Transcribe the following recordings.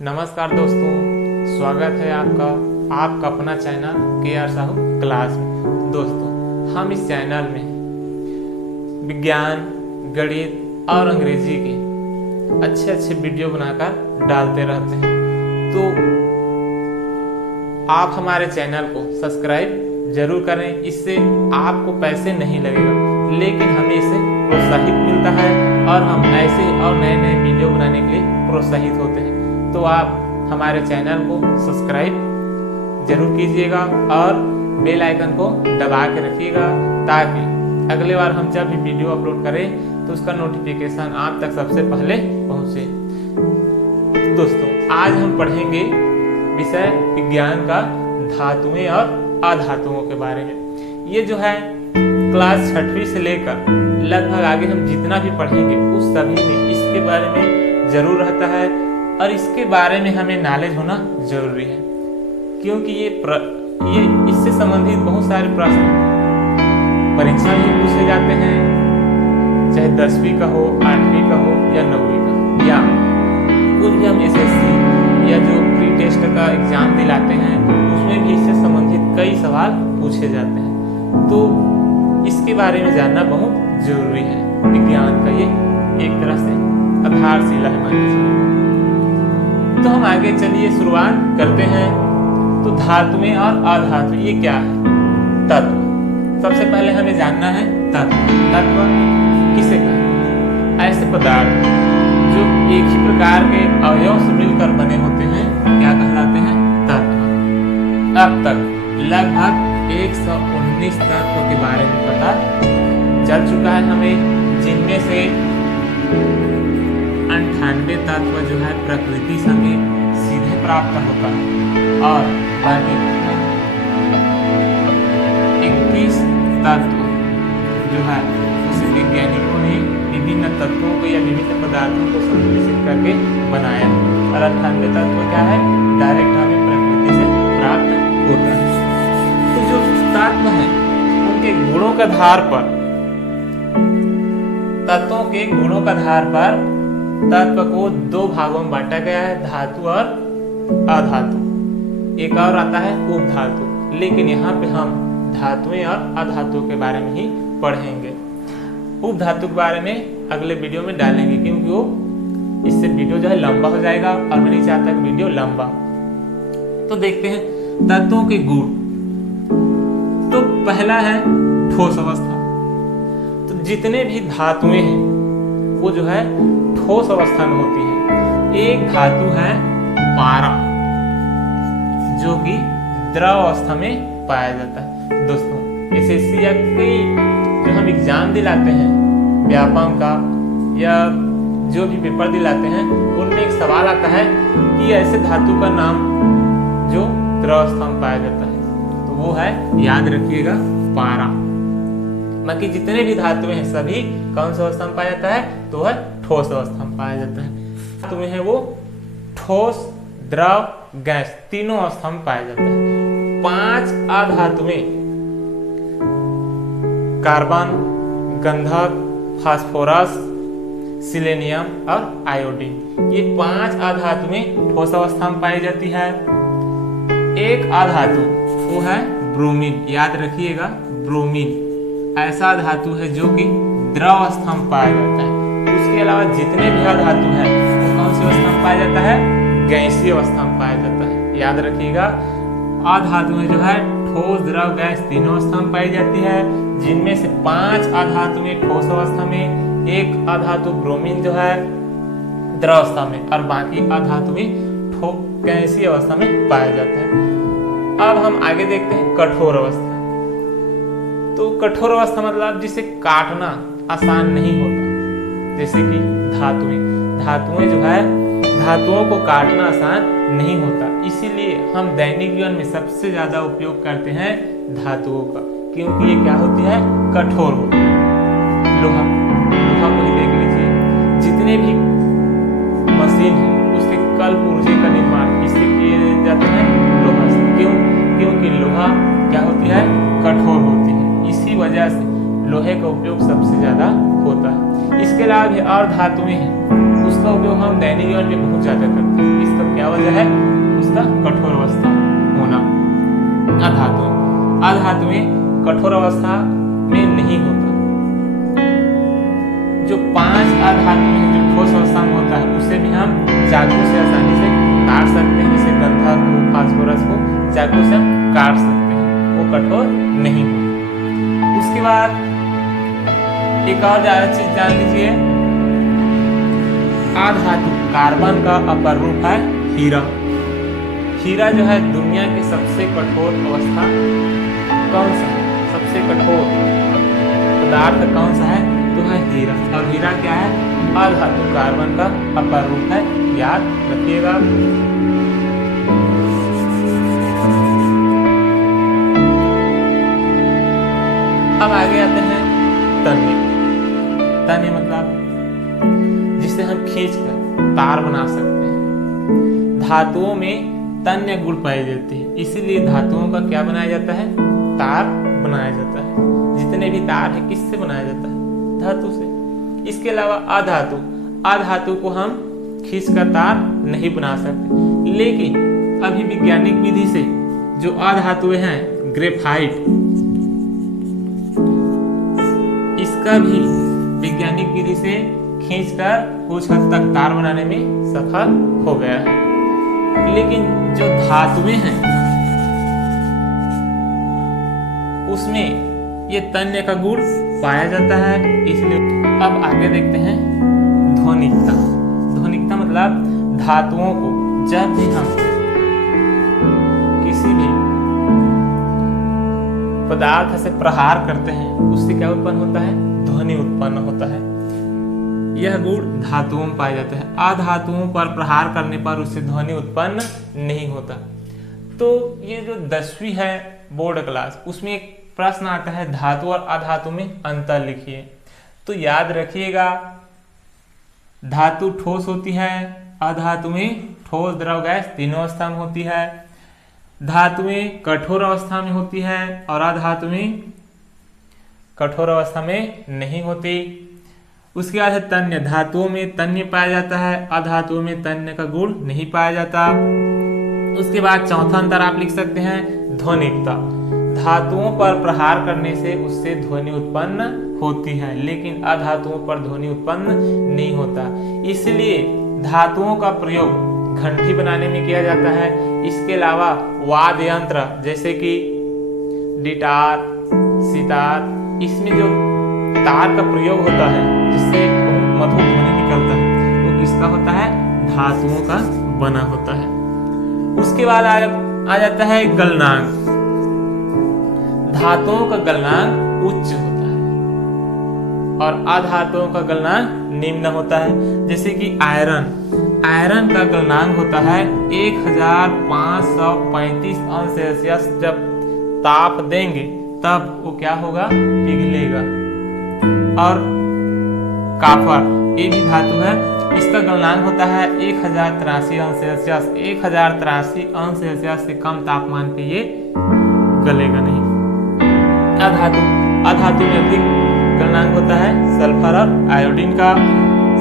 नमस्कार दोस्तों, स्वागत है आपका अपना चैनल के साहू क्लास में। दोस्तों, हम इस चैनल में विज्ञान, गणित और अंग्रेजी के अच्छे वीडियो बनाकर डालते रहते हैं। तो आप हमारे चैनल को सब्सक्राइब जरूर करें। इससे आपको पैसे नहीं लगेगा, लेकिन हमें इससे प्रोत्साहित मिलता है और हम ऐसे और नए वीडियो बनाने के लिए प्रोत्साहित होते हैं। तो आप हमारे चैनल को सब्सक्राइब जरूर कीजिएगा और बेल आइकन को दबा के रखिएगा, ताकि अगले बार हम जब भी वीडियो अपलोड करें तो उसका नोटिफिकेशन आप तक सबसे पहले पहुंचे। दोस्तों, आज हम पढ़ेंगे विषय विज्ञान का धातुएं और अधातुओं के बारे में। ये जो है क्लास 6वीं से लेकर लगभग आगे हम जितना भी पढ़ेंगे उस सभी में इसके बारे में जरूर रहता है, और इसके बारे में हमें नॉलेज होना जरूरी है, क्योंकि ये इससे संबंधित बहुत सारे प्रश्न परीक्षा में पूछे जाते हैं, चाहे 10वीं का हो, 8वीं का हो या 9वीं का, या कुछ भी हम SSC या जो प्री टेस्ट का एग्जाम दिलाते हैं उसमें भी इससे संबंधित कई सवाल पूछे जाते हैं। तो इसके बारे में जानना बहुत जरूरी है। विज्ञान का ये एक तरह से आधारशिला है, मान लीजिए। तो हम आगे चलिए शुरुआत करते हैं। तो धातुएं और अधातुएं ये क्या है? तत्व। सबसे पहले हमें जानना है तत्व। तत्व किसे कहते हैं? ऐसे पदार्थ जो एक ही प्रकार के अवयव से मिलकर बने होते हैं, क्या कहलाते हैं? तत्व। अब तक लगभग 119 तत्व के बारे में पता चल चुका है हमें, जिनमें से 98 तत्व जो है प्रकृति से हमें सीधे प्राप्त होता है, और बाकी 21 तत्व जो है उसे वैज्ञानिकों ने विभिन्न तत्वों को या विभिन्न पदार्थों को संश्लेषित करके बनाया, और 98 तत्व क्या है? डायरेक्ट हमें प्रकृति से प्राप्त होता है। तो जो तत्व है उनके गुणों के आधार पर, तत्वों के गुणों के आधार पर तत्व को 2 भागों में बांटा गया है, धातु और अधातु। एक और आता है उपधातु, लेकिन यहाँ पे हम धातुएं और अधातुओं के बारे में ही पढ़ेंगे। उपधातु के बारे में अगले वीडियो में डालेंगे, क्योंकि वो इससे वीडियो जो है लंबा हो जाएगा और मैं नहीं चाहता कि वीडियो लंबा। तो देखते हैं तत्वों के गुण। तो पहला है ठोस अवस्था। तो जितने भी धातुएं हैं वो जो है ठोस अवस्था में होती है। एक धातु है पारा, जो कि द्रव अवस्था में पाया जाता है। दोस्तों, SSC या कई जो हम एग्जाम दिलाते हैं व्यापम का या जो भी पेपर दिलाते हैं, उनमें एक सवाल आता है कि ऐसे धातु का नाम जो द्रव अवस्था में पाया जाता है, तो वो है, याद रखिएगा, पारा। बाकी जितने भी धातुएं हैं सभी कौन सी अवस्था में पाया जाता है? तो है ठोस अवस्था में पाया जाता है। धातुएं हैं वो ठोस, द्रव, गैस तीनों अवस्था में पाया जाता है। 5 अधातुएं कार्बन, गंधक, फास्फोरस, सिलेनियम और आयोडीन, ये 5 अधातुएं ठोस अवस्था में पाई जाती है। एक अधातु वो है ब्रोमीन, याद रखिएगा, ब्रोमीन ऐसा धातु है जो कि द्रव अवस्था में पाया जाता है। उसके अलावा जितने भी अधातु हैं वो कौन सी अवस्था में पाया जाता है? गैसीय अवस्था में पाया जाता है। याद रखिएगा, अधातुएं जो है ठोस, द्रव, गैस तीनों अवस्था में पाई जाती है, जिनमें से 5 अधातुएं ठोस अवस्था में, एक अधातु ब्रोमीन जो है द्रव अवस्था में, और बाकी अधातुएं गैसीय अवस्था में पाया जाता है। अब हम आगे देखते हैं कठोर अवस्था। तो कठोर अवस्था मतलब जिसे काटना आसान नहीं होता, जैसे कि धातुएं जो है, धातुओं को काटना आसान नहीं होता, इसीलिए हम दैनिक जीवन में सबसे ज्यादा उपयोग करते हैं धातुओं का, क्योंकि ये क्या होती है? कठोर होती है। लोहा को ही देख लीजिए, जितने भी मशीन है उसके कल पुर्जे का निर्माण किससे किए जाते हैं? लोहा से। क्यों? क्योंकि लोहा क्या होती है? कठोर होती है। इसी वजह से लोहे का उपयोग सबसे ज्यादा होता है। इसके अलावा भी और धातुएं हैं, उसका उपयोग हम दैनिक जीवन में बहुत ज्यादा करते हैं। इसका क्या वजह है? उसका कठोर अवस्था होना। अधातुएं कठोर अवस्था में नहीं होता। जो 5 अधातुएं हैं जो ठोस अवस्था में होता है, उसे भी हम चाकू से आसानी से काट सकते हैं। जैसे गंधक को, फास्फोरस को चाकू से हम काट सकते हैं, वो कठोर नहीं होता। उसके बाद एक और ज्यादा चीज जान लीजिए, अधातु कार्बन का अपर रूप है हीरा। हीरा जो है दुनिया की सबसे कठोर अवस्था कौन सा है? सबसे कठोर पदार्थ कौन सा है? तो है हीरा। और हीरा क्या है? अधातु कार्बन का अपर रूप है, याद रखिएगा। अब आगे आते हैं तन्य। तन्य मतलब जिसे हम खींचकर तार बना सकते हैं। धातुओं में तन्य गुण पाई जाती है, इसीलिए धातुओं का क्या बनाया जाता है? तार बनाया जाता है। जितने भी तार है किससे बनाया जाता है? धातु से। इसके अलावा अधातु को हम खींचकर तार नहीं बना सकते, लेकिन अभी वैज्ञानिक विधि से जो अधातुएं हैं, ग्रेफाइट, इसका भी वैज्ञानिक विधि से खींचकर कुछ हद तक तार बनाने में सफल हो गया है। लेकिन जो धातुएं हैं उसमें ये तन्य का गुण पाया जाता है, इसलिए। अब आगे देखते हैं ध्वनिकता। ध्वनिकता मतलब धातुओं को जब भी हम किसी भी पदार्थ से प्रहार करते हैं, उससे क्या उत्पन्न होता है? ध्वनि उत्पन्न होता है। यह गुण धातुओं में पाया जाता है। अधातुओं पर प्रहार करने पर उससे ध्वनि उत्पन्न नहीं होता। तो ये जो 10वीं है बोर्ड क्लास, उसमें एक प्रश्न आता है धातु और अधातु में अंतर लिखिए। तो याद रखिएगा, धातु ठोस होती है, अधातु में ठोस, द्रव, गैस तीनों अवस्था में होती है। धातुएं कठोर अवस्था में होती है और अधातु में कठोर अवस्था में नहीं होती। उसके बाद है तन्य। धातुओं में तन्य पाया जाता है, अधातुओं में तन्य का गुण नहीं पाया जाता। उसके बाद चौथा अंतर आप लिख सकते हैं ध्वनिकता। धातुओं पर प्रहार करने से उससे ध्वनि उत्पन्न होती है, लेकिन अधातुओं पर ध्वनि उत्पन्न नहीं होता। इसलिए धातुओं का प्रयोग घंटी बनाने में किया जाता है। इसके अलावा वाद्य यंत्र जैसे कि गिटार, सितार, इसमें जो तार का प्रयोग होता है जिससे मधुर ध्वनि निकलता है, वो किसका होता है? धातुओं का बना होता है। उसके बाद आ जाता है गलनांक। धातुओं का गलनांक उच्च होता है और अधातुओं का गलनांक निम्न होता है। जैसे कि आयरन का गलनांक होता है 1535 अंश सेल्सियस। जब ताप देंगे तब वो क्या होगा? पिघलेगा। और कापर, ये भी धातु है, इसका गलनांक होता है 1083 अंश सेल्सियस। 1083 अंश सेल्सियस से कम तापमान पे ये गलेगा नहीं। अधातु में अधिक गलनांक होता है सल्फर और आयोडीन का।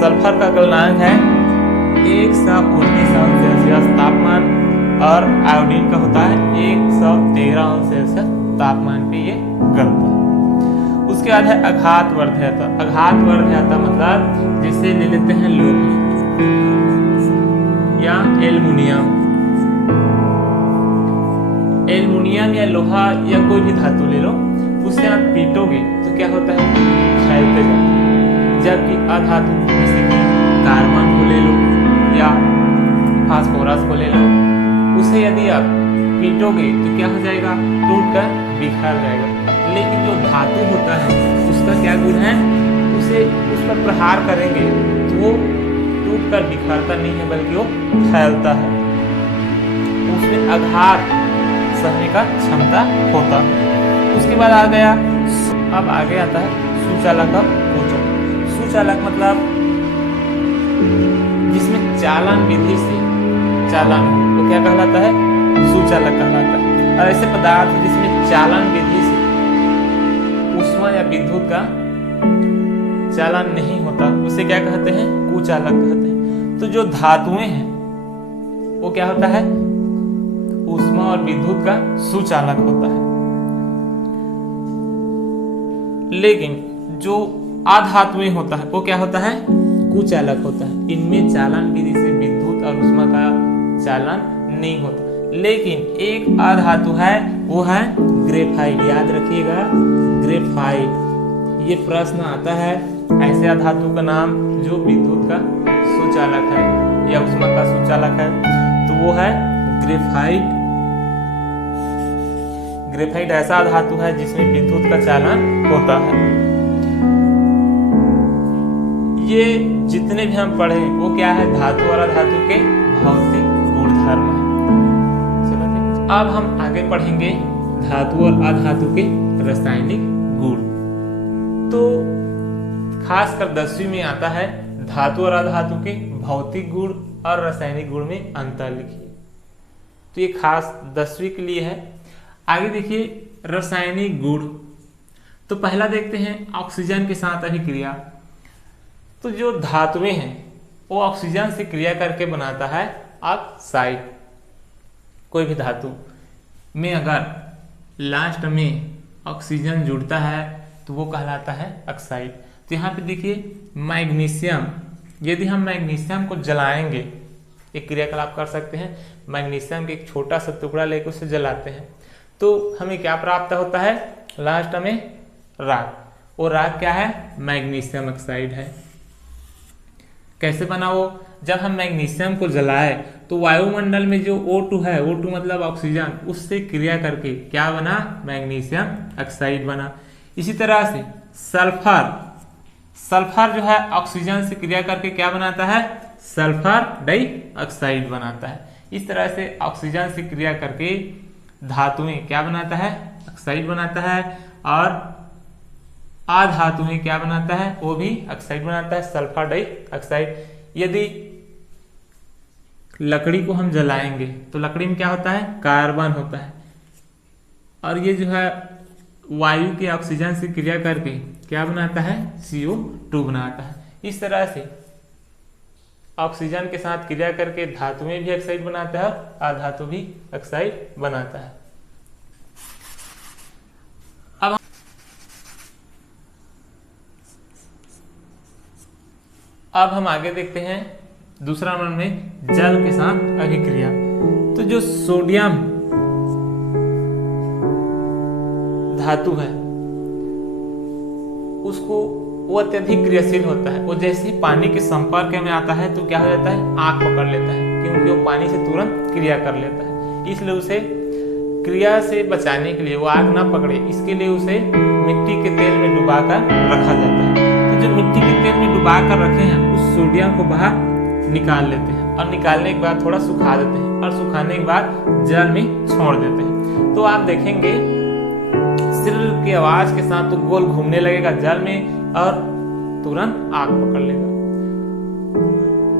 सल्फर का गलनांक है 119 अंश सेल्सियस तापमान और आयोडीन का होता है 113 अंश सेल्सियस तापमान पे ये गलता है। उसके बाद है आघातवर्ध्यता। आघातवर्ध्यता मतलब जैसे ले लेते हैं लोहा या एल्युमिनियम या लोहा या कोई भी धातु ले लो, उसे आप पीटोगे तो क्या होता है? फैलते जाता है। जबकि अधातु जैसे कि कार्बन को ले लो या फास्फोरस को ले लो, उसे यदि आप पीटोगे तो क्या हो जाएगा? टूटकर बिखर जाएगा। लेकिन जो धातु होता है उसका क्या गुण है? उसे उस पर प्रहार करेंगे तो वो टूटकर बिखरता नहीं है, बल्कि वो फैलता है। उसमें आघात सहने का क्षमता होता है। उसके बाद आ गया, अब आगे आता है सुचालक और कोचक। सुचालक मतलब जिसमें चालन विधि से चालन हो, तो क्या कहलाता है? सुचालक कहलाता है। और ऐसे पदार्थ जिसमें चालन विधि से ऊष्मा या विद्युत का चालन नहीं होता उसे क्या कहते हैं, कुचालक कहते हैं। तो जो धातुएं हैं वो क्या होता है, ऊष्मा और विद्युत का सुचालक होता है। लेकिन जो अधातुएं होता है वो क्या होता है, कुचालक होता है। इनमें चालन विधि से विद्युत और ऊष्मा का चालन नहीं होता। लेकिन एक अधातु है, वो है ग्रेफाइट। याद रखिएगा ग्रेफाइट। ये प्रश्न आता है, ऐसे अधातु का नाम जो विद्युत का सुचालक है या ऊष्मा का सुचालक है, तो वो है ग्रेफाइट। ग्रेफाइट ऐसा धातु है जिसमें विद्युत का चालन होता है। ये जितने भी हम पढ़े वो क्या है, धातु और अधातु के भौतिक गुणधर्म है। चलो अब हम आगे पढ़ेंगे धातु और अधातु के रासायनिक गुण। तो खासकर 10वीं में आता है धातु और अधातु के भौतिक गुण और रासायनिक गुण में अंतर लिखिए। तो ये खास 10वीं के लिए है। आगे देखिए रासायनिक गुण। तो पहला देखते हैं ऑक्सीजन के साथ अभिक्रिया। तो जो धातुएं हैं वो ऑक्सीजन से क्रिया करके बनाता है ऑक्साइड। कोई भी धातु में अगर लास्ट में ऑक्सीजन जुड़ता है तो वो कहलाता है ऑक्साइड। तो यहाँ पे देखिए मैग्नीशियम, यदि हम मैग्नीशियम को जलाएंगे, एक क्रियाकलाप कर सकते हैं, मैग्नीशियम के एक छोटा सा टुकड़ा लेकर उसे जलाते हैं तो हमें क्या प्राप्त होता है, लास्ट में राख। और राख क्या है, मैग्नीशियम ऑक्साइड है। कैसे बना वो, जब हम मैग्नीशियम को जलाए तो वायुमंडल में जो O2 है, O2 मतलब ऑक्सीजन, उससे क्रिया करके क्या बना, मैग्नीशियम ऑक्साइड बना। इसी तरह से सल्फर, सल्फर जो है ऑक्सीजन से क्रिया करके क्या बनाता है, सल्फर डाइऑक्साइड बनाता है। इस तरह से ऑक्सीजन से क्रिया करके धातुएं क्या बनाता है, ऑक्साइड बनाता है। और अधातुएं क्या बनाता है, वो भी ऑक्साइड बनाता है, सल्फर डाइऑक्साइड। यदि लकड़ी को हम जलाएंगे तो लकड़ी में क्या होता है, कार्बन होता है। और ये जो है वायु के ऑक्सीजन से क्रिया करके क्या बनाता है, CO2 बनाता है। इस तरह से ऑक्सीजन के साथ क्रिया करके धातुएं भी ऑक्साइड बनाता है, अधातु भी ऑक्साइड बनाता है। अब हम आगे देखते हैं दूसरा नंबर में जल के साथ अभिक्रिया। तो जो सोडियम धातु है उसको वो अत्यधिक क्रियाशील होता है। वो जैसे ही पानी के संपर्क में आता है तो क्या हो जाता है, आग पकड़ लेता है, क्योंकि वो पानी से तुरंत क्रिया कर लेता है। इसलिए उसे क्रिया से बचाने के लिए, वो आग ना पकड़े, इसके लिए उसे मिट्टी के तेल में डुबा कर रखा जाता है। तो जो मिट्टी के तेल में डुबा कर रखे हैं उस सोडियम को बाहर निकाल लेते हैं और निकालने के बाद थोड़ा सुखा देते हैं और सुखाने के बाद जल में छोड़ देते हैं। तो आप देखेंगे सिर की आवाज के साथ तो गोल घूमने लगेगा जल में और तुरंत आग पकड़ लेगा।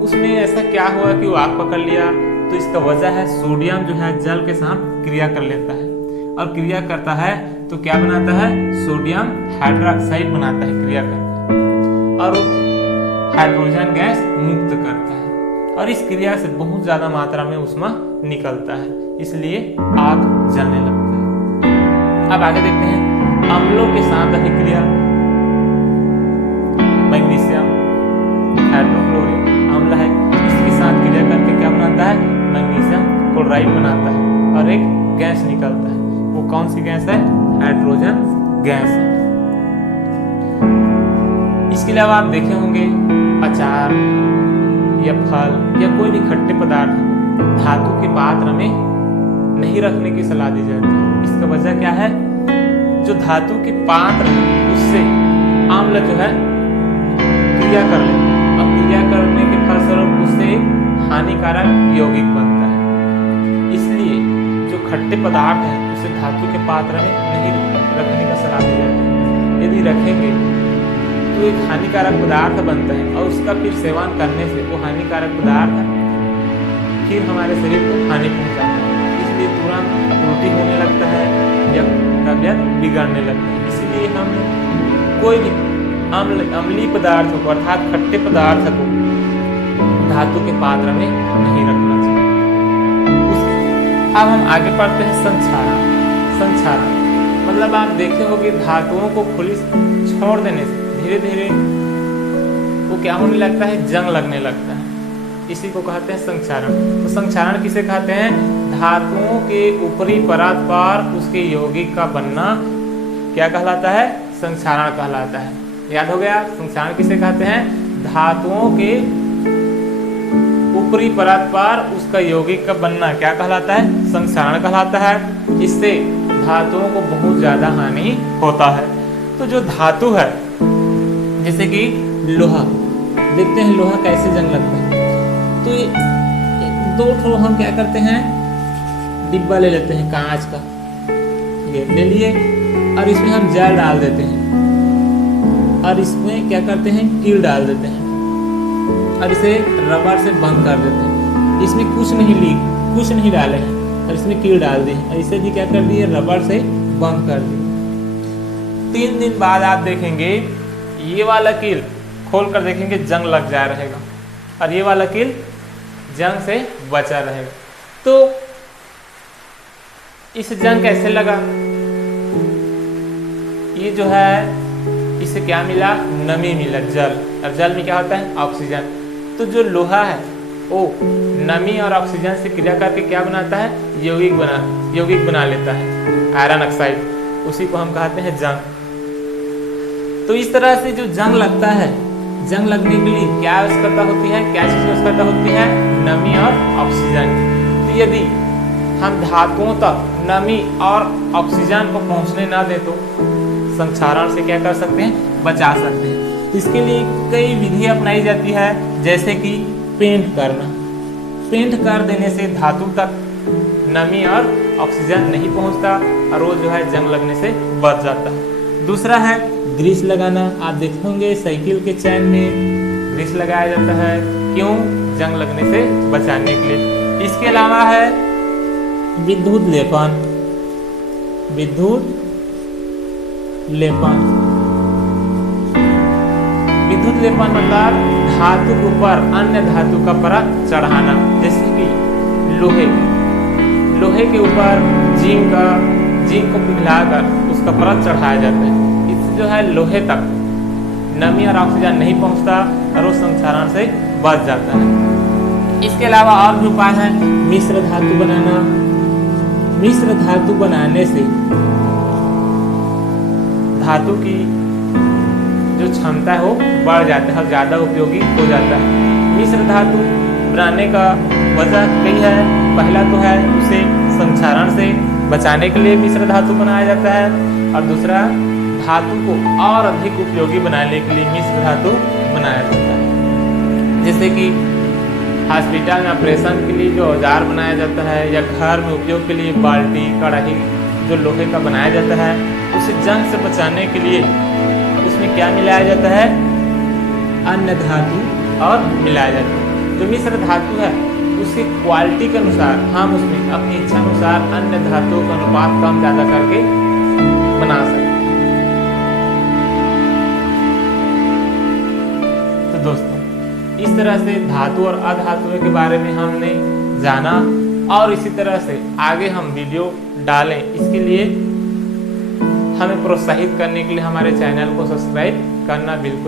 उसमें ऐसा क्या हुआ कि वो आग पकड़ लिया, तो इसका वजह है सोडियम जो है जल के साथ क्रिया कर लेता है और क्रिया करता है तो क्या बनाता है, सोडियम हाइड्रोक्साइड बनाता है क्रिया करके और हाइड्रोजन गैस मुक्त करता है और इस क्रिया से बहुत ज्यादा मात्रा में ऊष्मा निकलता है, इसलिए आग जलने लगता है। अब आगे देखते हैं अम्लों के साथ अभिक्रिया। मैग्नीशियम हाइड्रोक्लोरिक अम्ल है, इसके साथ क्रिया करके क्या बनाता है, मैग्नीशियम क्लोराइड बनाता है और एक गैस निकलता है। वो कौन सी गैस है, हाइड्रोजन गैस है। इसके अलावा आप देखे होंगे अचार या फल या कोई भी खट्टे पदार्थ धातु के पात्र में नहीं रखने की सलाह दी जाती है। इसका वजह क्या है, जो धातु के पात्र उससे अम्ल जो है क्रिया कर लेते हैं और क्रिया करने के फलस्वरूप उससे हानिकारक यौगिक बनता है। इसलिए जो खट्टे पदार्थ है उसे धातु के पात्र में नहीं रखने का सलाह दी जाती है। यदि रखेंगे तो एक हानिकारक पदार्थ बनता है और उसका फिर सेवन करने से वो हानिकारक पदार्थ फिर हमारे शरीर को हानि पहुंचाता है, इसलिए तुरंत उल्टी होने लगता है या तबियत बिगड़ने लगती है। इसलिए हम कोई भी अम्लीय पदार्थों को अर्थात खट्टे पदार्थ को धातु के पात्र में नहीं रखना चाहिए। अब हम आगे पढ़ते हैं संक्षारण। संक्षारण मतलब आप देखे होंगे धातुओं को खुली छोड़ देने से धीरे धीरे वो क्या होने लगता है, जंग लगने लगता है। इसी को कहते हैं संक्षारण। तो संक्षारण किसे कहते हैं? धातुओं के ऊपरी परत पर उसके यौगिक का बनना क्या कहलाता है? संक्षारण कहलाता है। याद हो गया? संक्षारण किसे कहते हैं? धातुओं के ऊपरी परत पर उसका यौगिक का बनना क्या कहलाता है? संक्षारण कहलाता है। इससे धातुओं को बहुत ज्यादा हानि होता है। तो जो धातु है जैसे कि लोहा, देखते हैं लोहा कैसे जंग लगता है। तो दो ठो हम क्या करते हैं, डिब्बा ले लेते हैं कांच का, ये ले लिए और इसमें हम जल डाल देते हैं और इसमें क्या करते हैं, कील डाल देते हैं और इसे रबर से बंद कर देते हैं। इसमें कुछ नहीं डाले हैं और इसमें कील डाल दिए और इसे भी क्या कर दिए, रबर से बंद कर दिए। 3 दिन बाद आप देखेंगे ये वाला कील खोल कर देखेंगे जंग लग जा रहेगा और ये वाला कील जंग से बचा रहेगा। तो इस जंग कैसे लगा? ये जो है इसे क्या मिला, नमी मिला, जल, और जल में क्या होता है, ऑक्सीजन। तो जो लोहा है वो नमी और ऑक्सीजन से क्रिया करके क्या बनाता है, यौगिक बना लेता है, आयरन ऑक्साइड, उसी को हम कहते हैं जंग। तो इस तरह से जो जंग लगता है, जंग लगने के लिए क्या आवश्यकता होती है, क्या चीज की आवश्यकता होती है, नमी और ऑक्सीजन। तो यदि हम धातुओं तक नमी और ऑक्सीजन को पहुंचने ना दे तो संक्षारण से क्या कर सकते हैं, बचा सकते हैं। तो इसके लिए कई विधि अपनाई जाती है, जैसे कि पेंट करना। पेंट कर देने से धातु तक नमी और ऑक्सीजन नहीं पहुंचता और वो जो है जंग लगने से बच जाता है। दूसरा है ग्रीस लगाना। आप देखे होंगे साइकिल के चैन में ग्रीस लगाया जाता है, क्यों, जंग लगने से बचाने के लिए। इसके अलावा है विद्युत लेपन। विद्युत लेपन मतलब धातु के ऊपर अन्य धातु का परत चढ़ाना, जैसे कि लोहे के ऊपर जिंक को पिघलाकर उसका परत चढ़ाया जाता है। इससे जो है लोहे तक नमी और ऑक्सीजन नहीं पहुंचता और वो संक्षारण से बच जाता है। इसके अलावा और भी उपाय है, मिश्र धातु बनाना। मिश्र धातु बनाने से धातु की जो क्षमता है वो बढ़ जाता है और ज़्यादा उपयोगी हो जाता है। मिश्र धातु बनाने का वजह कई है। पहला तो है उसे संक्षारण से बचाने के लिए मिश्र धातु बनाया जाता है, और दूसरा धातु को और अधिक उपयोगी बनाने के लिए मिश्र धातु बनाया जाता है। जैसे कि हॉस्पिटल में ऑपरेशन के लिए जो औजार बनाया जाता है, या घर में उपयोग के लिए बाल्टी, कढ़ाई जो लोहे का बनाया जाता है, उसे जंग से बचाने के लिए उसमें क्या मिलाया जाता है, अन्य धातु और मिलाया जाता है। जो मिश्र धातु है उसकी क्वालिटी के अनुसार हम उसमें अपनी इच्छा अनुसार अन्य धातुओं का अनुपात कम ज़्यादा करके बना सकते हैं। तो दोस्तों, इस तरह से धातु और अधातुओं के बारे में हमने जाना, और इसी तरह से आगे हम वीडियो डालें, इसके लिए हमें प्रोत्साहित करने के लिए हमारे चैनल को सब्सक्राइब करना बिल्कुल